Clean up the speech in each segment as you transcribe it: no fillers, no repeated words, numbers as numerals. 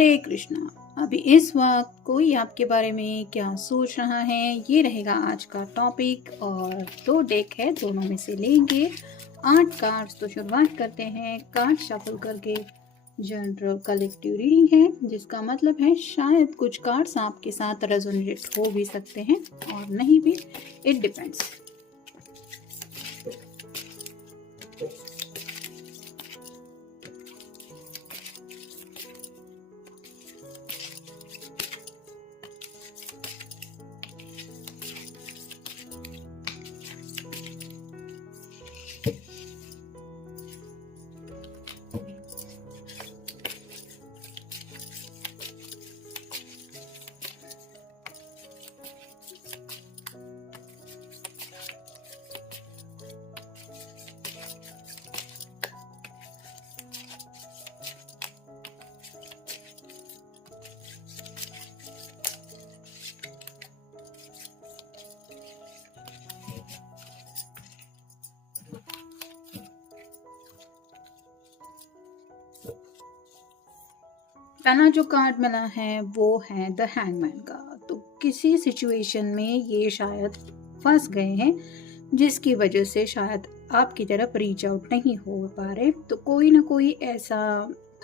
हरे कृष्णा। अभी इस वक्त कोई आपके बारे में क्या सोच रहा है, ये रहेगा आज का टॉपिक। और दो डेक है, दोनों में से लेंगे 8 कार्ड्स। तो शुरुआत करते हैं कार्ड शफल करके। जनरल कलेक्टिव रीडिंग है, जिसका मतलब है शायद कुछ कार्ड्स आपके साथ रेजोनेट हो भी सकते हैं और नहीं भी, इट डिपेंड्स। पहला जो कार्ड मिला है वो है द हैंगमैन का। तो किसी सिचुएशन में ये शायद फंस गए हैं, जिसकी वजह से शायद आपकी तरफ रीच आउट नहीं हो पा रहे। तो कोई ना कोई ऐसा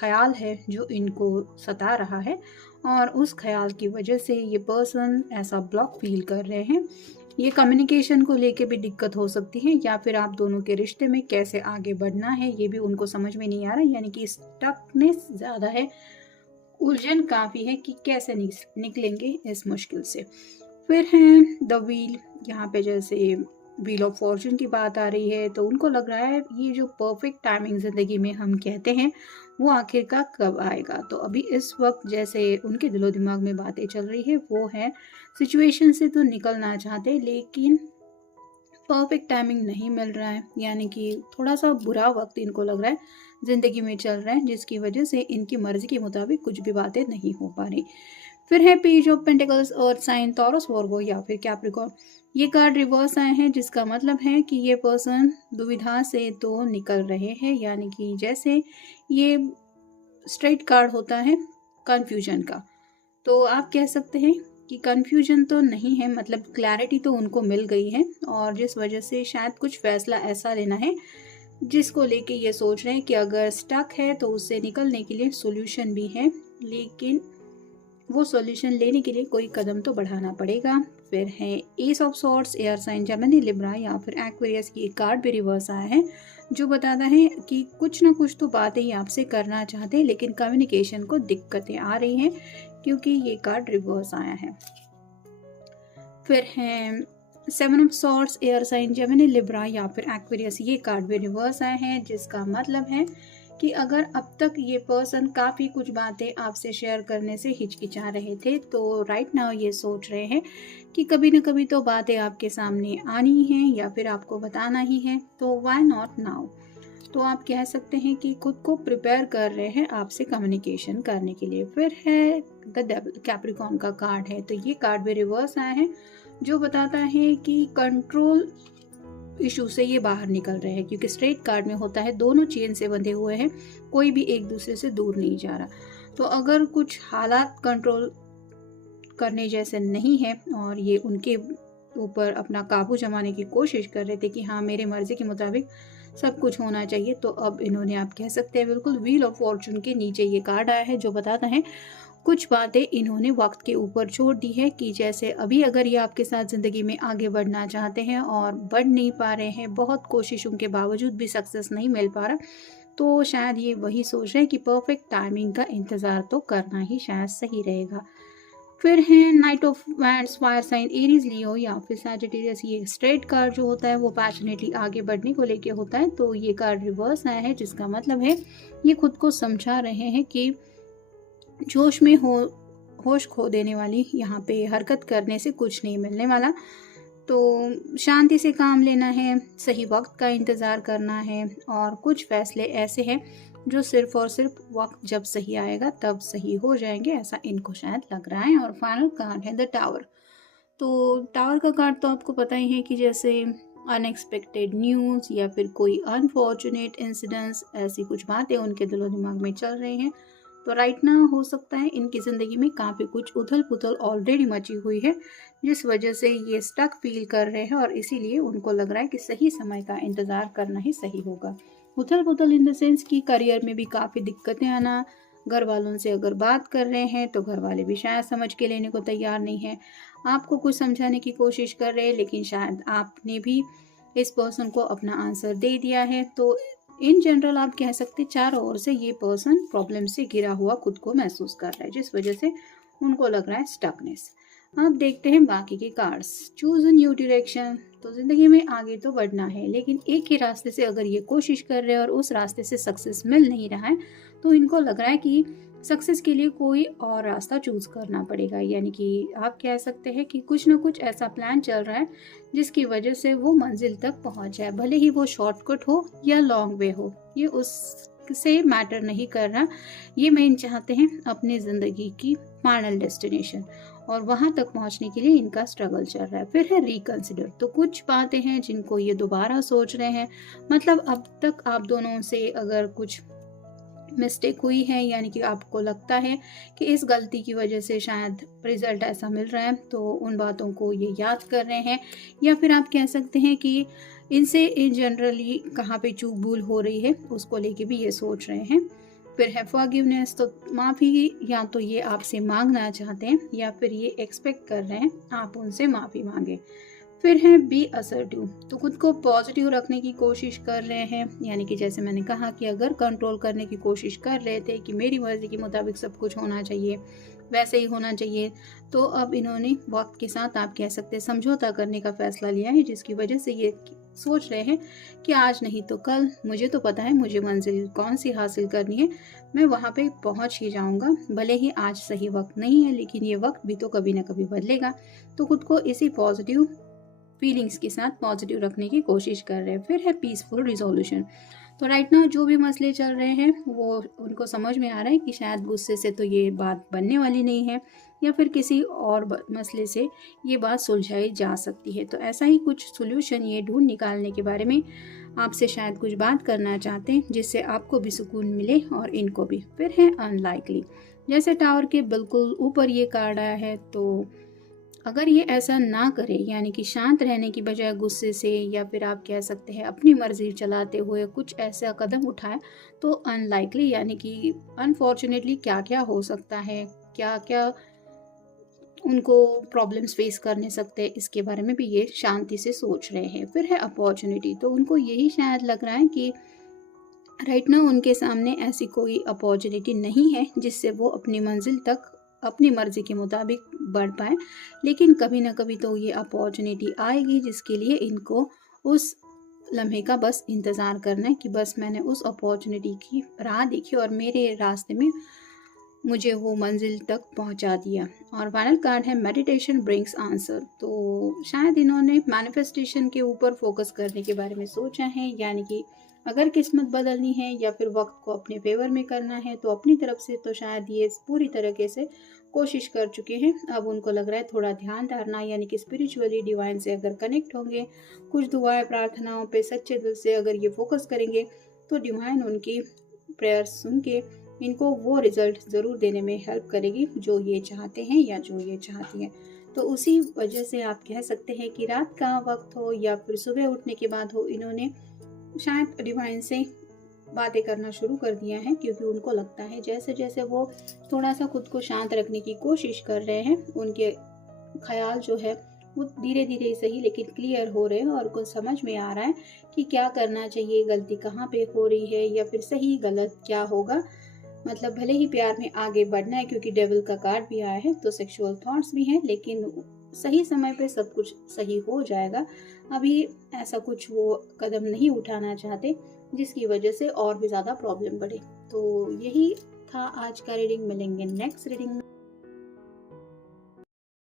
ख्याल है जो इनको सता रहा है और उस ख्याल की वजह से ये पर्सन ऐसा ब्लॉक फील कर रहे हैं। ये कम्युनिकेशन को लेके भी दिक्कत हो सकती है, या फिर आप दोनों के रिश्ते में कैसे आगे बढ़ना है ये भी उनको समझ में नहीं आ रहा, यानी कि स्टकनेस ज़्यादा है, उलझन काफ़ी है कि कैसे निकलेंगे इस मुश्किल से। फिर है द व्हील। यहाँ पे जैसे व्हील ऑफ फॉर्चून की बात आ रही है, तो उनको लग रहा है ये जो परफेक्ट टाइमिंग ज़िंदगी में हम कहते हैं वो आखिरकार कब आएगा। तो अभी इस वक्त जैसे उनके दिलो दिमाग में बातें चल रही है वो है सिचुएशन से तो निकलना चाहते, लेकिन परफेक्ट टाइमिंग नहीं मिल रहा है, यानी कि थोड़ा सा बुरा वक्त इनको लग रहा है ज़िंदगी में चल रहा है, जिसकी वजह से इनकी मर्जी के मुताबिक कुछ भी बातें नहीं हो पा रही। फिर है पेज ऑफ पेंटिकल्स और साइन टॉरस वर्गो या फिर कैप्रिकॉर्न। ये कार्ड रिवर्स आए हैं, जिसका मतलब है कि ये पर्सन दुविधा से तो निकल रहे हैं, यानी कि जैसे ये स्ट्रेट कार्ड होता है कन्फ्यूजन का, तो आप कह सकते हैं कि कन्फ्यूजन तो नहीं है, मतलब क्लैरिटी तो उनको मिल गई है, और जिस वजह से शायद कुछ फैसला ऐसा लेना है जिसको लेके ये सोच रहे हैं कि अगर स्टक है तो उससे निकलने के लिए सॉल्यूशन भी है, लेकिन वो सॉल्यूशन लेने के लिए कोई कदम तो बढ़ाना पड़ेगा। फिर है ace of swords, air sign Gemini Libra या फिर एक्वेरियस की एक कार्ड भी रिवर्स आया है, जो बताता है कि कुछ ना कुछ तो बातें ही आपसे करना चाहते हैं, लेकिन कम्युनिकेशन को दिक्कतें आ रही हैं क्योंकि ये कार्ड रिवर्स आया है। फिर है seven of swords, air sign Gemini Libra या फिर एक्वेरियस, ये कार्ड भी रिवर्स आए हैं, जिसका मतलब है कि अगर अब तक ये पर्सन काफ़ी कुछ बातें आपसे शेयर करने से हिचकिचा रहे थे, तो राइट नाउ ये सोच रहे हैं कि कभी ना कभी तो बातें आपके सामने आनी हैं या फिर आपको बताना ही है, तो व्हाई नॉट नाउ। तो आप कह सकते हैं कि खुद को प्रिपेयर कर रहे हैं आपसे कम्युनिकेशन करने के लिए। फिर है द डेविल, कैप्रिकॉर्न का कार्ड है, तो ये कार्ड भी रिवर्स आया है, जो बताता है कि कंट्रोल इशू से ये बाहर निकल रहे हैं, क्योंकि स्ट्रेट कार्ड में होता है दोनों चेन से बंधे हुए हैं, कोई भी एक दूसरे से दूर नहीं जा रहा। तो अगर कुछ हालात कंट्रोल करने जैसे नहीं है और ये उनके ऊपर अपना काबू जमाने की कोशिश कर रहे थे कि हाँ मेरे मर्जी के मुताबिक सब कुछ होना चाहिए, तो अब इन्होंने, आप कह सकते हैं बिल्कुल, व्हील ऑफ फॉर्चून के नीचे ये कार्ड आया है, जो बताता है कुछ बातें इन्होंने वक्त के ऊपर छोड़ दी है, कि जैसे अभी अगर ये आपके साथ ज़िंदगी में आगे बढ़ना चाहते हैं और बढ़ नहीं पा रहे हैं, बहुत कोशिशों के बावजूद भी सक्सेस नहीं मिल पा रहा, तो शायद ये वही सोच रहे हैं कि परफेक्ट टाइमिंग का इंतज़ार तो करना ही शायद सही रहेगा। फिर है knight of wands, fire sign Aries Leo या फिर सैजिटेरियस। ये स्ट्रेट कार्ड जो होता है वो पैशनेटली आगे बढ़ने को लेके होता है, तो ये कार्ड रिवर्स आया है, जिसका मतलब है ये खुद को समझा रहे हैं कि जोश में होश खो देने वाली यहाँ पे हरकत करने से कुछ नहीं मिलने वाला, तो शांति से काम लेना है, सही वक्त का इंतज़ार करना है, और कुछ फैसले ऐसे हैं जो सिर्फ और सिर्फ वक्त जब सही आएगा तब सही हो जाएंगे, ऐसा इनको शायद लग रहा है। और फाइनल कार्ड है द टावर। तो टावर का कार्ड तो आपको पता ही है कि जैसे अनएक्सपेक्टेड न्यूज़ या फिर कोई अनफॉर्चुनेट इंसिडेंट्स, ऐसी कुछ बातें उनके दिलो दिमाग में चल रही हैं, तो राइट ना हो सकता है इनकी ज़िंदगी में काफ़ी कुछ उथल पुथल ऑलरेडी मची हुई है, जिस वजह से ये स्टक फील कर रहे हैं और इसीलिए उनको लग रहा है कि सही समय का इंतज़ार करना ही सही होगा। उथल पुथल इन द सेंस कि करियर में भी काफ़ी दिक्कतें आना, घर वालों से अगर बात कर रहे हैं तो घर वाले भी शायद समझ के लेने को तैयार नहीं है। आपको कुछ समझाने की कोशिश कर रहे हैं लेकिन शायद आपने भी इस पर्सन को अपना आंसर दे दिया है। तो इन जनरल आप कह सकते हैं चारों ओर से ये पर्सन प्रॉब्लम से घिरा हुआ खुद को महसूस कर रहा है, जिस वजह से उनको लग रहा है स्टकनेस। अब देखते हैं बाकी के cards. Choose a new direction. तो ज़िंदगी में आगे तो बढ़ना है लेकिन एक ही रास्ते से अगर ये कोशिश कर रहे हैं और उस रास्ते से सक्सेस मिल नहीं रहा है तो इनको लग रहा है कि सक्सेस के लिए कोई और रास्ता चूज करना पड़ेगा। यानी कि आप कह सकते हैं कि कुछ ना कुछ ऐसा प्लान चल रहा है जिसकी वजह से वो मंजिल तक पहुंच जाए, भले ही वो शॉर्टकट हो या लॉन्ग वे हो, ये उससे मैटर नहीं कर रहा। ये मेन चाहते हैं अपनी ज़िंदगी की फाइनल डेस्टिनेशन और वहां तक पहुंचने के लिए इनका स्ट्रगल चल रहा है। फिर है रिकंसिडर। तो कुछ बातें हैं जिनको ये दोबारा सोच रहे हैं, मतलब अब तक आप दोनों से अगर कुछ मिस्टेक हुई है, यानी कि आपको लगता है कि इस गलती की वजह से शायद रिजल्ट ऐसा मिल रहा है, तो उन बातों को ये याद कर रहे हैं। या फिर आप कह सकते हैं कि इनसे इन जनरली कहाँ पे चूक भूल हो रही है उसको लेके भी ये सोच रहे हैं। फिर है फॉरगिवनेस। तो माफ़ी या तो ये आपसे मांगना चाहते हैं या फिर ये एक्सपेक्ट कर रहे हैं आप उनसे माफ़ी मांगे। फिर है बी असर्टिव। तो खुद को पॉजिटिव रखने की कोशिश कर रहे हैं, यानी कि जैसे मैंने कहा कि अगर कंट्रोल करने की कोशिश कर रहे थे कि मेरी मर्जी के मुताबिक सब कुछ होना चाहिए, वैसे ही होना चाहिए, तो अब इन्होंने वक्त के साथ आप कह सकते हैं समझौता करने का फैसला लिया है, जिसकी वजह से ये सोच रहे हैं कि आज नहीं तो कल मुझे तो पता है मुझे मंजिल कौन सी हासिल करनी है, मैं वहाँ पे पहुँच ही जाऊँगा। भले ही आज सही वक्त नहीं है लेकिन ये वक्त भी तो कभी ना कभी बदलेगा। तो खुद को इसी पॉजिटिव फीलिंग्स के साथ पॉजिटिव रखने की कोशिश कर रहे हैं। फिर है पीसफुल रिजोल्यूशन। तो राइट नाउ जो भी मसले चल रहे हैं वो उनको समझ में आ रहा है कि शायद गुस्से से तो ये बात बनने वाली नहीं है या फिर किसी और मसले से ये बात सुलझाई जा सकती है। तो ऐसा ही कुछ सोल्यूशन ये ढूंढ निकालने के बारे में आपसे शायद कुछ बात करना चाहते हैं जिससे आपको भी सुकून मिले और इनको भी। फिर है अनलाइकली। जैसे टावर के बिल्कुल ऊपर ये कार्ड आया है, तो अगर ये ऐसा ना करे, यानी कि शांत रहने की बजाय गुस्से से या फिर आप कह सकते हैं अपनी मर्जी चलाते हुए कुछ ऐसा कदम उठाए, तो अनलाइकली यानी कि अनफॉर्चुनेटली क्या क्या हो सकता है, क्या क्या उनको प्रॉब्लम्स फेस करने सकते हैं, इसके बारे में भी ये शांति से सोच रहे हैं। फिर है अपॉर्चुनिटी। तो उनको यही शायद लग रहा है कि राइट नाउ उनके सामने ऐसी कोई अपॉर्चुनिटी नहीं है जिससे वो अपनी मंजिल तक अपनी मर्जी के मुताबिक बढ़ पाए, लेकिन कभी ना कभी तो ये अपॉर्चुनिटी आएगी जिसके लिए इनको उस लम्हे का बस इंतज़ार करना है कि बस मैंने उस अपॉर्चुनिटी की राह देखी और मेरे रास्ते में मुझे वो मंजिल तक पहुंचा दिया। और फाइनल कार्ड है मेडिटेशन ब्रिंग्स आंसर। तो शायद इन्होंने मैनिफेस्टेशन के ऊपर फोकस करने के बारे में सोचा है, यानी कि अगर किस्मत बदलनी है या फिर वक्त को अपने फेवर में करना है तो अपनी तरफ से तो शायद ये पूरी तरीके से कोशिश कर चुके हैं। अब उनको लग रहा है थोड़ा ध्यान धरना, यानी कि स्पिरिचुअली डिवाइन से अगर कनेक्ट होंगे, कुछ दुआएं प्रार्थनाओं पे सच्चे दिल से अगर ये फोकस करेंगे तो डिवाइन उनकी प्रेयर्स सुन के इनको वो रिजल्ट ज़रूर देने में हेल्प करेगी जो ये चाहते हैं या जो ये चाहती हैं। तो उसी वजह से आप कह सकते हैं कि रात का वक्त हो या फिर सुबह उठने के बाद हो, इन्होंने शायद डिवाइन से बातें करना शुरू कर दिया है, क्योंकि उनको लगता है जैसे जैसे वो थोड़ा सा खुद को शांत रखने की कोशिश कर रहे हैं, उनके ख्याल जो है वो धीरे धीरे सही लेकिन क्लियर हो रहे हैं और उनको समझ में आ रहा है कि क्या करना चाहिए, गलती कहाँ पे हो रही है या फिर सही गलत क्या होगा। मतलब भले ही प्यार में आगे बढ़ना है क्योंकि डेविल का कार्ड भी आया है, तो सेक्सुअल थॉट्स भी हैं, लेकिन सही समय पे सब कुछ सही हो जाएगा। अभी ऐसा कुछ वो कदम नहीं उठाना चाहते जिसकी वजह से और भी ज़्यादा प्रॉब्लम बढ़े। तो यही था आज का रीडिंग। मिलेंगे नेक्स्ट रीडिंग में।